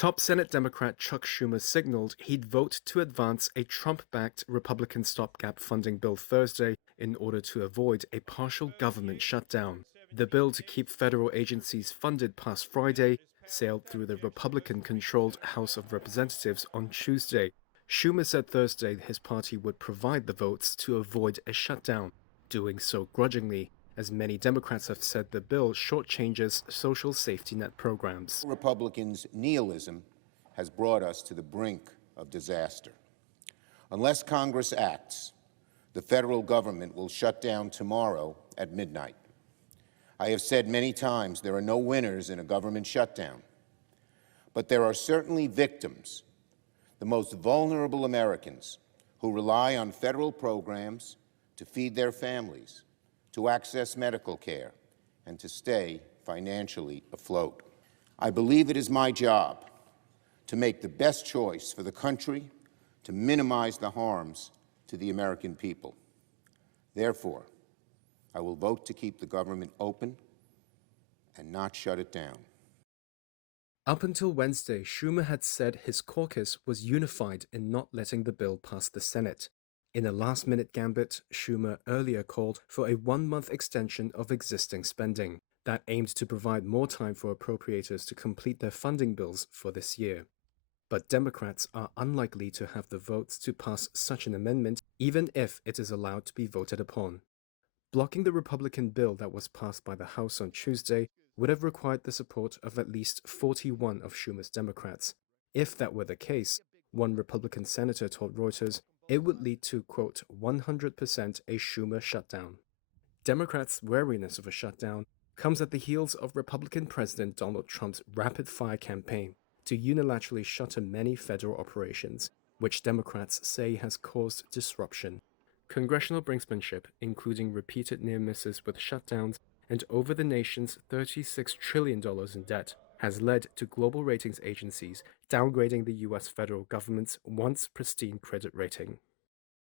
Top Senate Democrat Chuck Schumer signaled he'd vote to advance a Trump-backed Republican stopgap funding bill Thursday in order to avoid a partial government shutdown. The bill to keep federal agencies funded past Friday sailed through the Republican-controlled House of Representatives on Tuesday. Schumer said Thursday his party would provide the votes to avoid a shutdown, doing so grudgingly, as many Democrats have said the bill shortchanges social safety net programs. Republicans' nihilism has brought us to the brink of disaster. Unless Congress acts, the federal government will shut down tomorrow at midnight. I have said many times there are no winners in a government shutdown, but there are certainly victims, the most vulnerable Americans who rely on federal programs to feed their families, to access medical care, and to stay financially afloat. I believe it is my job to make the best choice for the country to minimize the harms to the American people. Therefore, I will vote to keep the government open and not shut it down. Up until Wednesday, Schumer had said his caucus was unified in not letting the bill pass the Senate. In a last-minute gambit, Schumer earlier called for a one-month extension of existing spending that aimed to provide more time for appropriators to complete their funding bills for this year. But Democrats are unlikely to have the votes to pass such an amendment, even if it is allowed to be voted upon. Blocking the Republican bill that was passed by the House on Tuesday would have required the support of at least 41 of Schumer's Democrats. If that were the case, one Republican senator told Reuters, it would lead to, quote, 100% a Schumer shutdown. Democrats' wariness of a shutdown comes at the heels of Republican President Donald Trump's rapid-fire campaign to unilaterally shutter many federal operations, which Democrats say has caused disruption. Congressional brinksmanship, including repeated near misses with shutdowns and over the nation's $36 trillion in debt, has led to global ratings agencies downgrading the U.S. federal government's once pristine credit rating.